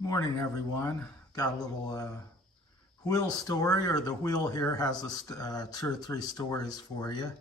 Morning, everyone. Got a little wheel story, or the wheel here has two or three stories for you.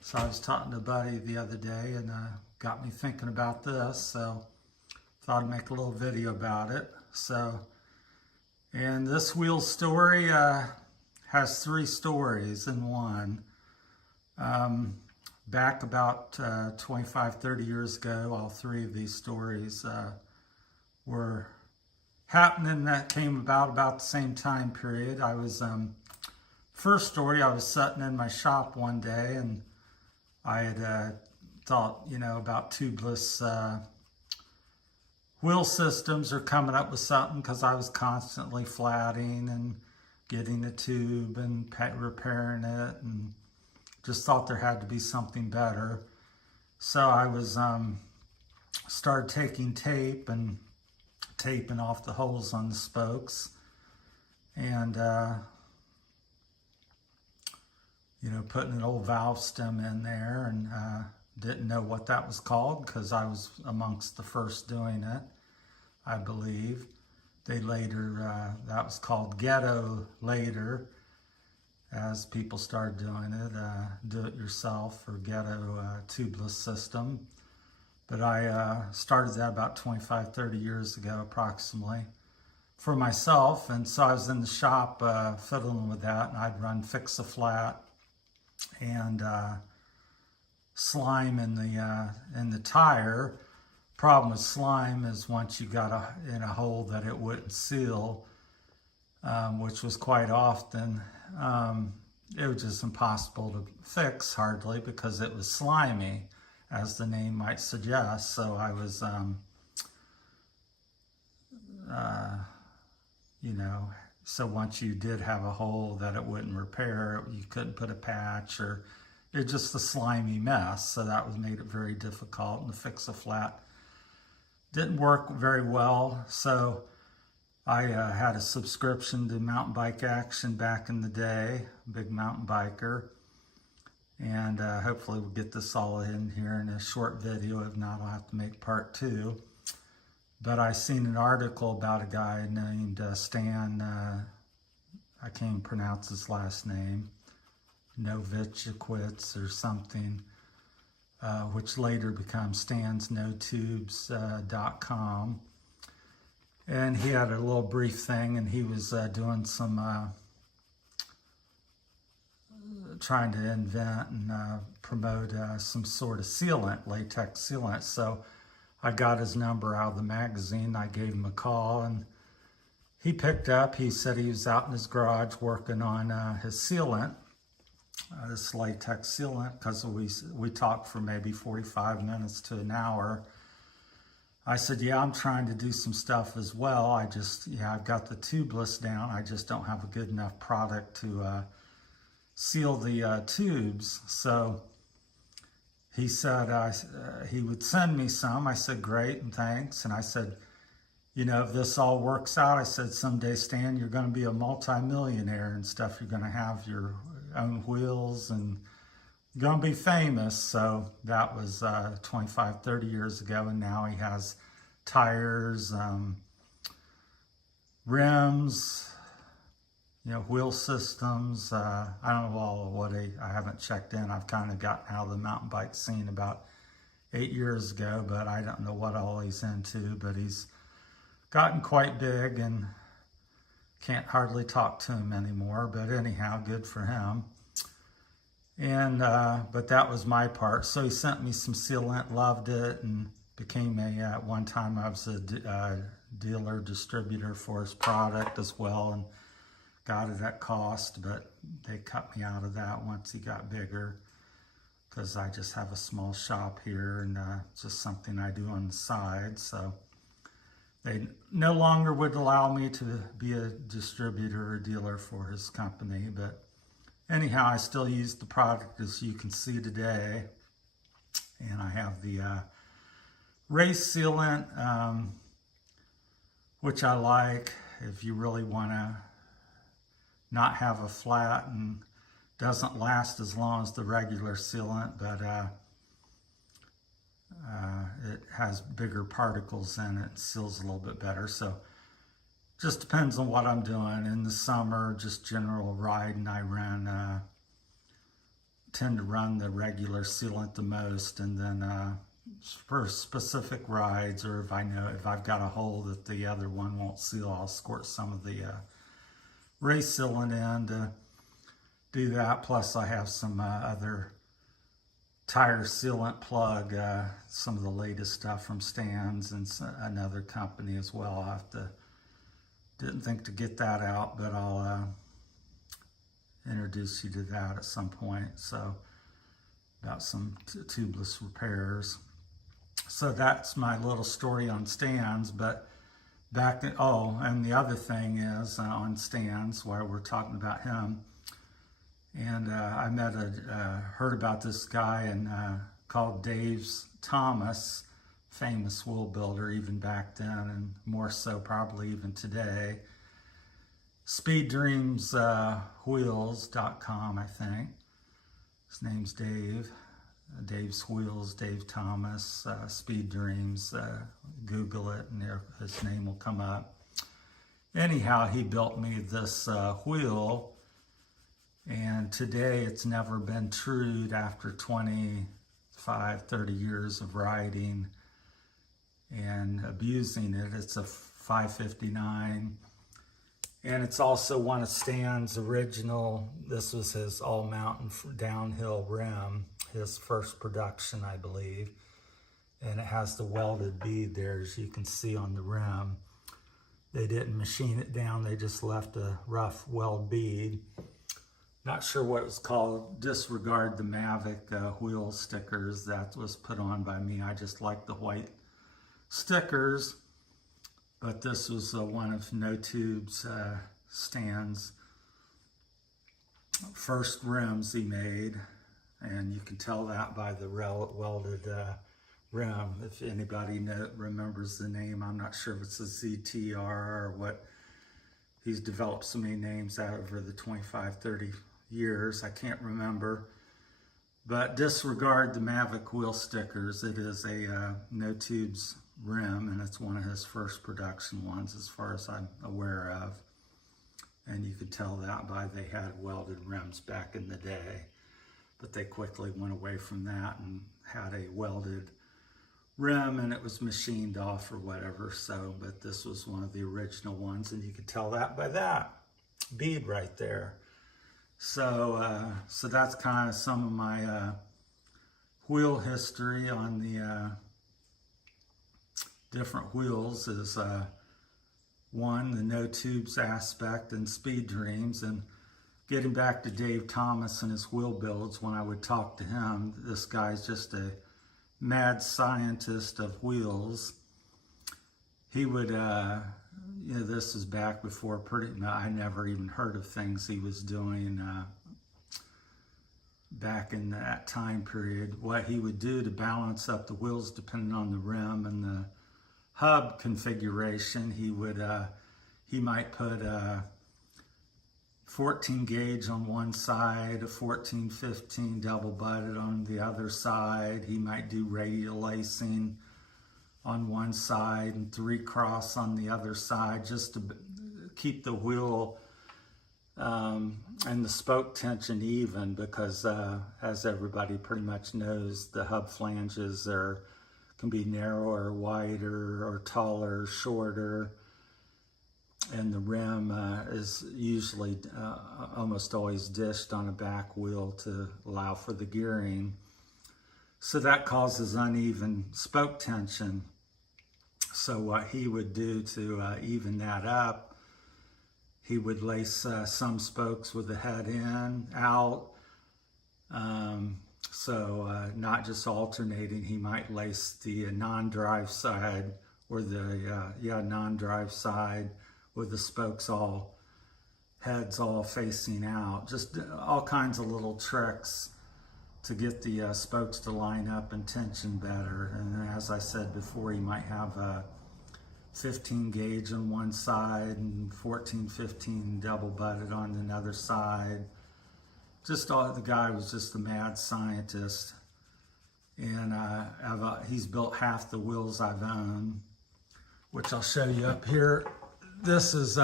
So I was talking to a buddy the other day and got me thinking about this, so thought I'd make a little video about it. And this wheel story has three stories in one. Back about 25-30 years ago, all three of these stories were happening that came about the same time period. I was, first story, I was sitting in my shop one day and I had thought, about tubeless wheel systems, or coming up with something, because I was constantly flatting and getting a tube and repairing it, and just thought there had to be something better. So I was, started taking tape and taping off the holes on the spokes, and putting an old valve stem in there, and didn't know what that was called because I was amongst the first doing it, I believe. They later, that was called ghetto later, as people started doing it, do it yourself or ghetto tubeless system. But I started that about 25-30 years ago approximately for myself. And so I was in the shop fiddling with that, and I'd run Fix-A-Flat and slime in the tire. Problem with slime is once you got in a hole that it wouldn't seal, which was quite often, it was just impossible to fix hardly because it was slimy, as the name might suggest. So I was, so once you did have a hole that it wouldn't repair, you couldn't put a patch, or it's just a slimy mess. So that made it very difficult, and the Fix-A-Flat didn't work very well. So I had a subscription to Mountain Bike Action back in the day, big mountain biker. And hopefully we'll get this all in here in a short video. If not, I'll have to make part two. But I seen an article about a guy named Stan, I can't even pronounce his last name, Novichowicz or something, which later becomes stansnotubes.com. And he had a little brief thing, and he was doing some trying to invent and promote some sort of sealant, latex sealant. So I got his number out of the magazine. I gave him a call, and he picked up. He said he was out in his garage working on his sealant, this latex sealant, because we talked for maybe 45 minutes to an hour. I said, yeah, I'm trying to do some stuff as well. I've got the tubeless down. I just don't have a good enough product to seal the tubes. So he said he would send me some. I said, great, and thanks. And I said, if this all works out, I said, someday, Stan, you're going to be a multi-millionaire and stuff. You're going to have your own wheels and you're going to be famous. So that was 25-30 years ago, and now he has tires, rims, wheel systems. I don't know all of what I haven't checked in. I've kind of gotten out of the mountain bike scene about 8 years ago, but I don't know what all he's into. But he's gotten quite big, and can't hardly talk to him anymore. But anyhow, good for him. And but that was my part. So he sent me some sealant, loved it, and became at one time I was a dealer, distributor for his product as well, and got it at cost, but they cut me out of that once he got bigger, because I just have a small shop here, and just something I do on the side. So they no longer would allow me to be a distributor or dealer for his company. But anyhow, I still use the product, as you can see today. And I have the race sealant, which I like if you really want to not have a flat, and doesn't last as long as the regular sealant, but it has bigger particles in it, seals a little bit better. So just depends on what I'm doing. In the summer, just general riding, I tend to run the regular sealant the most, and then for specific rides, or if I know if I've got a hole that the other one won't seal, I'll squirt some of the race sealant in to do that. Plus I have some other tire sealant plug, some of the latest stuff from Stan's and another company as well. Didn't think to get that out, but I'll introduce you to that at some point. So about some tubeless repairs. So that's my little story on Stan's. But and the other thing is on Stan's, while we're talking about him, and I heard about this guy called Dave Thomas, famous wheel builder even back then, and more so probably even today. SpeedDreamsWheels.com, I think. His name's Dave. Dave's Wheels, Dave Thomas, Speed Dreams. Google it and his name will come up. Anyhow, he built me this wheel, and today it's never been trued after 25, 30 years of riding and abusing it. It's a 559, and it's also one of Stan's original. This was his all-mountain downhill rim, his first production, I believe, and it has the welded bead there, as you can see on the rim. They didn't machine it down, they just left a rough weld bead. Not sure what it was called. Disregard the Mavic wheel stickers that was put on by me. I just like the white stickers. But this was one of No Tube's Stan's first rims he made. And you can tell that by the welded rim. If anybody remembers the name, I'm not sure if it's a ZTR or what. He's developed so many names out over the 25, 30 years, I can't remember. But disregard the Mavic wheel stickers. It is a No Tube's rim, and it's one of his first production ones as far as I'm aware of. And you could tell that by they had welded rims back in the day, but they quickly went away from that and had a welded rim, and it was machined off or whatever. So, but this was one of the original ones, and you could tell that by that bead right there. So, so that's kind of some of my wheel history on the different wheels. Is one, the No Tubes aspect and Speed Dreams, and getting back to Dave Thomas and his wheel builds. When I would talk to him, this guy's just a mad scientist of wheels. He would, this is back before I never even heard of things he was doing back in that time period. What he would do to balance up the wheels, depending on the rim and the hub configuration, he might put 14 gauge on one side, a 14-15 double butted on the other side. He might do radial lacing on one side and 3-cross on the other side, just to keep the wheel and the spoke tension even, because as everybody pretty much knows, the hub flanges can be narrower, wider, or taller, shorter. And the rim is usually almost always dished on a back wheel to allow for the gearing. So that causes uneven spoke tension. So what he would do to even that up, he would lace some spokes with the head in, out. Not just alternating, he might lace the non-drive side, or the non-drive side, with the spokes heads all facing out. Just all kinds of little tricks to get the spokes to line up and tension better. And as I said before, you might have a 15 gauge on one side and 14-15 double butted on another side. The guy was just a mad scientist. And he's built half the wheels I've owned, which I'll show you up here. This is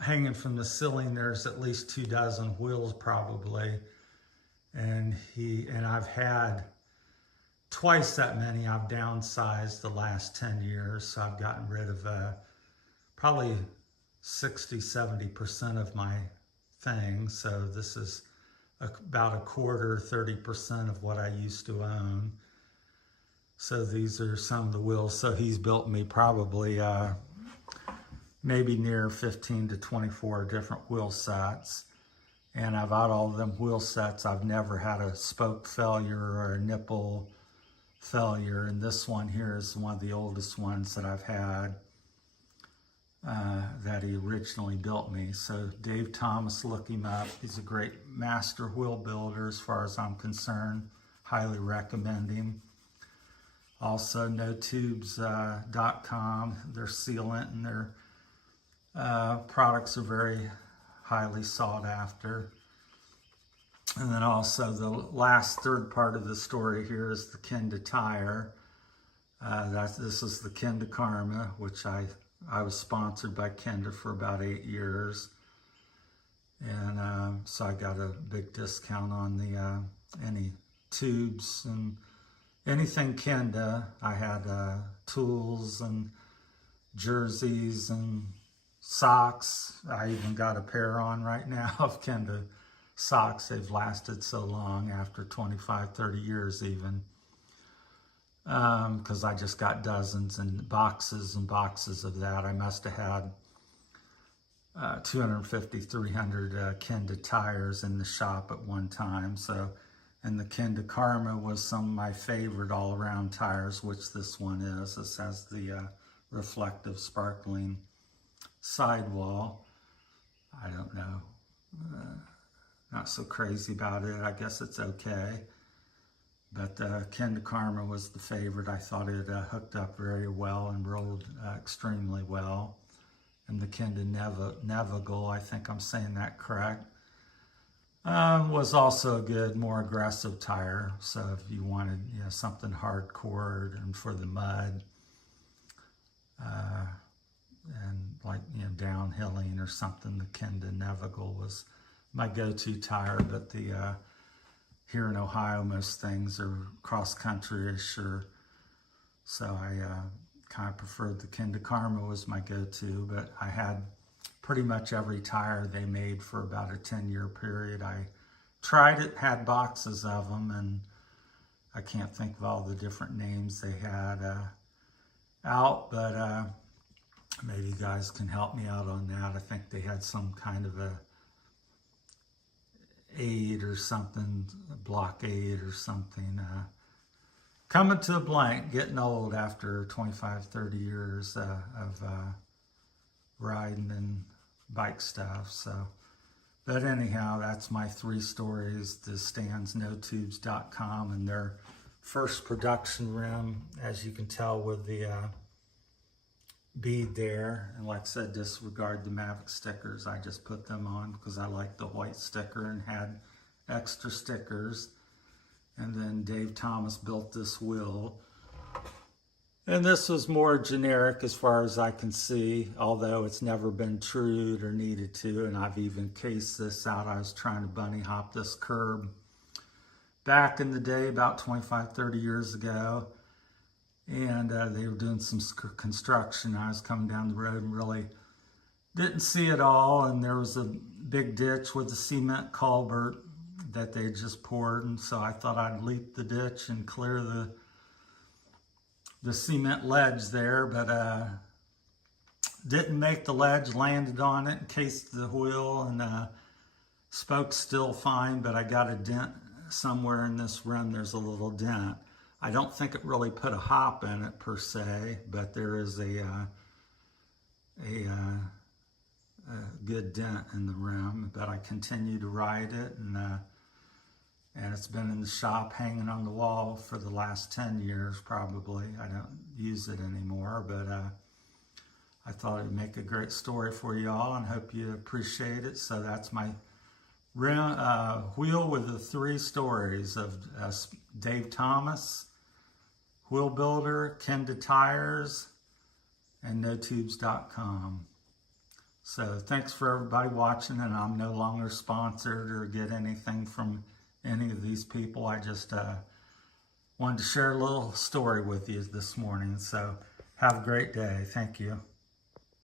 hanging from the ceiling. There's at least 24 wheels probably. And I've had twice that many. I've downsized the last 10 years. So I've gotten rid of probably 60-70% of my things. So this is about a quarter, 30% of what I used to own. So these are some of the wheels. So he's built me probably maybe near 15 to 24 different wheel sets. And I've out all of them wheel sets, I've never had a spoke failure or a nipple failure. And this one here is one of the oldest ones that I've had that he originally built me. So Dave Thomas, look him up. He's a great master wheel builder as far as I'm concerned. Highly recommend him. Also, notubes.com. They're sealant and their products are very highly sought after. And then also the last third part of the story here is the Kenda tire. This is the Kenda Karma, which I was sponsored by Kenda for about 8 years. And so I got a big discount on the any tubes and anything Kenda. I had tools and jerseys and socks. I even got a pair on right now of Kenda socks. They've lasted so long after 25-30 years even. Because I just got dozens and boxes of that. I must have had 250-300 Kenda tires in the shop at one time. So, and the Kenda Karma was some of my favorite all-around tires, which this one is. This has the reflective, sparkling sidewall. I don't know. Not so crazy about it. I guess it's okay. But Kenda Karma was the favorite. I thought it hooked up very well and rolled extremely well. And the Kenda Navigal, I think I'm saying that correct, was also a good, more aggressive tire. So if you wanted, something hardcore and for the mud, and like, downhilling or something, the Kenda Navigal was my go-to tire. But the here in Ohio, most things are cross-country-ish, so I kind of preferred the Kenda Karma was my go-to. But I had pretty much every tire they made for about a 10-year period. I tried it, had boxes of them, and I can't think of all the different names they had out, but maybe you guys can help me out on that. I think they had some kind of a 8 or something, block 8 or something. Coming to a blank, getting old after 25-30 years of riding and bike stuff. So, but anyhow, that's my 3 stories. The Stan's notubes.com and their first production rim, as you can tell with the bead there. And like I said, disregard the Mavic stickers. I just put them on because I like the white sticker and had extra stickers. And then Dave Thomas built this wheel. And this was more generic as far as I can see, although it's never been trued or needed to. And I've even cased this out. I was trying to bunny hop this curb back in the day, about 25-30 years ago. And they were doing some construction. I was coming down the road and really didn't see it all. And there was a big ditch with a cement culvert that they just poured. And so I thought I'd leap the ditch and clear the cement ledge there. But didn't make the ledge, landed on it, encased the wheel, and spoke's still fine. But I got a dent somewhere in this rim. There's a little dent. I don't think it really put a hop in it per se, but there is a good dent in the rim. But I continue to ride it, and it's been in the shop hanging on the wall for the last 10 years probably. I don't use it anymore, but I thought it'd make a great story for you all and hope you appreciate it. So that's my rim, wheel with the 3 stories of Dave Thomas, wheel builder, Kenda tires, and notubes.com. So thanks for everybody watching, and I'm no longer sponsored or get anything from any of these people. I just wanted to share a little story with you this morning. So have a great day. Thank you.